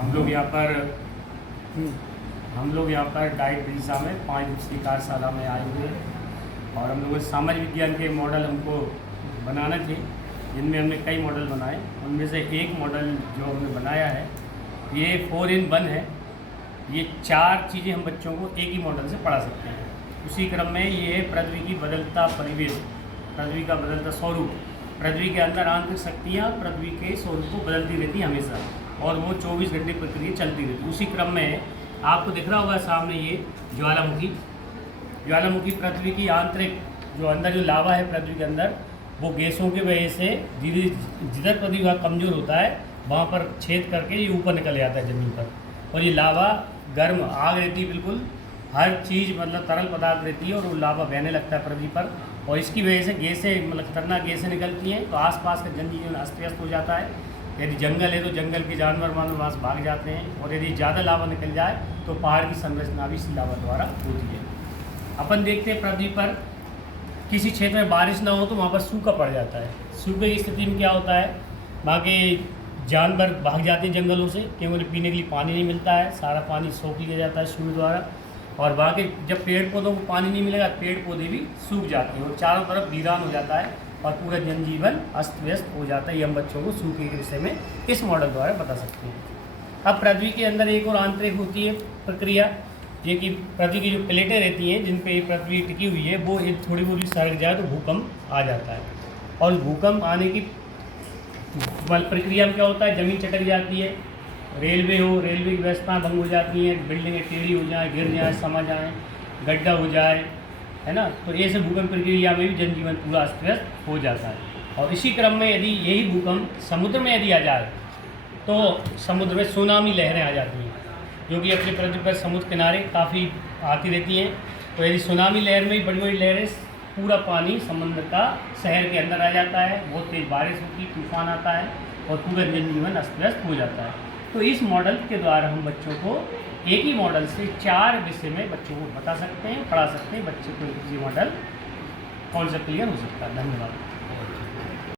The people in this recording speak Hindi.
हम लोग यहाँ पर डाइट दिशा में 5 दिवसीय कार्यशाला में आए हुए हैं और हम लोग सामाजिक विज्ञान के मॉडल हमको बनाने थे, जिनमें हमने कई मॉडल बनाए। उनमें से एक मॉडल जो हमने बनाया है ये 4 in 1 है। ये 4 चीज़ें हम बच्चों को एक ही मॉडल से पढ़ा सकते हैं। उसी क्रम में ये है पृथ्वी की बदलता परिवेश, पृथ्वी का बदलता स्वरूप, पृथ्वी के अंदर आंतरिक शक्तियाँ पृथ्वी के स्वरूप को बदलती रहती हैं हमेशा, और वो 24 घंटे प्रक्रिया चलती रहती है। उसी क्रम में आपको दिख रहा होगा सामने ये ज्वालामुखी पृथ्वी की आंतरिक जो अंदर जो लावा है पृथ्वी के अंदर, वो गैसों की वजह से धीरे जिधर पृथ्वी का कमज़ोर होता है वहाँ पर छेद करके ये ऊपर निकल जाता है ज़मीन पर। और ये लावा गर्म आग रहती है, बिल्कुल हर चीज़ मतलब तरल पदार्थ रहती है, और वो लावा बहने लगता है पृथ्वी पर। और इसकी वजह से गैसें मतलब खतरनाक गैसें निकलती हैं, तो आसपास का जनजीवन अस्त व्यस्त हो जाता है। यदि जंगल है तो जंगल के जानवर मानो वहाँ से भाग जाते हैं, और यदि ज़्यादा लावा निकल जाए तो पहाड़ की संरचना भी इसी लावा द्वारा होती है। अपन देखते हैं पृथ्वी पर किसी क्षेत्र में बारिश ना हो तो वहाँ पर सूखा पड़ जाता है। सूखे की स्थिति में क्या होता है, वहाँ के जानवर भाग जाते हैं जंगलों से, क्योंकि उन्हें पीने के लिए पानी नहीं मिलता है, सारा पानी सोख लिया जाता है सूर्य द्वारा। और वहाँ के जब पेड़ पौधों को पानी नहीं मिलेगा, पेड़ पौधे भी सूख जाते हैं और चारों तरफ वीरान हो जाता है और पूरा जनजीवन अस्त व्यस्त हो जाता है। ये हम बच्चों को सूखे के विषय में इस मॉडल द्वारा बता सकते हैं। अब पृथ्वी के अंदर एक और आंतरिक होती है प्रक्रिया, ये कि पृथ्वी की जो प्लेटें रहती हैं जिन पे पृथ्वी टिकी हुई है, वो एक थोड़ी बहुत भी सरक जाए तो भूकंप आ जाता है। और भूकंप आने की प्रक्रिया में क्या होता है, ज़मीन चटक जाती है, रेलवे की व्यवस्था भंग हो जाती है, बिल्डिंगें टेढ़ी हो जाए, गिर जाए, समा जाए, गड्ढा हो जाए, है ना। तो ऐसे भूकंप प्रक्रिया में भी जनजीवन पूरा अस्त व्यस्त हो जाता है। और इसी क्रम में यदि यही भूकंप समुद्र में यदि आ जाए तो समुद्र में सुनामी लहरें आ जाती हैं, जो कि अपने पृथ्वी पर समुद्र किनारे काफ़ी आती रहती हैं। तो यदि सुनामी लहर में बड़ी बड़ी लहरें, पूरा पानी समुद्र का शहर के अंदर आ जाता है, बहुत तेज़ बारिश होती है, तूफान आता है और पूरा जनजीवन अस्त व्यस्त हो जाता है। तो इस मॉडल के द्वारा हम बच्चों को एक ही मॉडल से 4 विषय में बच्चों को बता सकते हैं, पढ़ा सकते हैं। बच्चे को किसी मॉडल कौन सा क्लियर हो सकता है। धन्यवाद।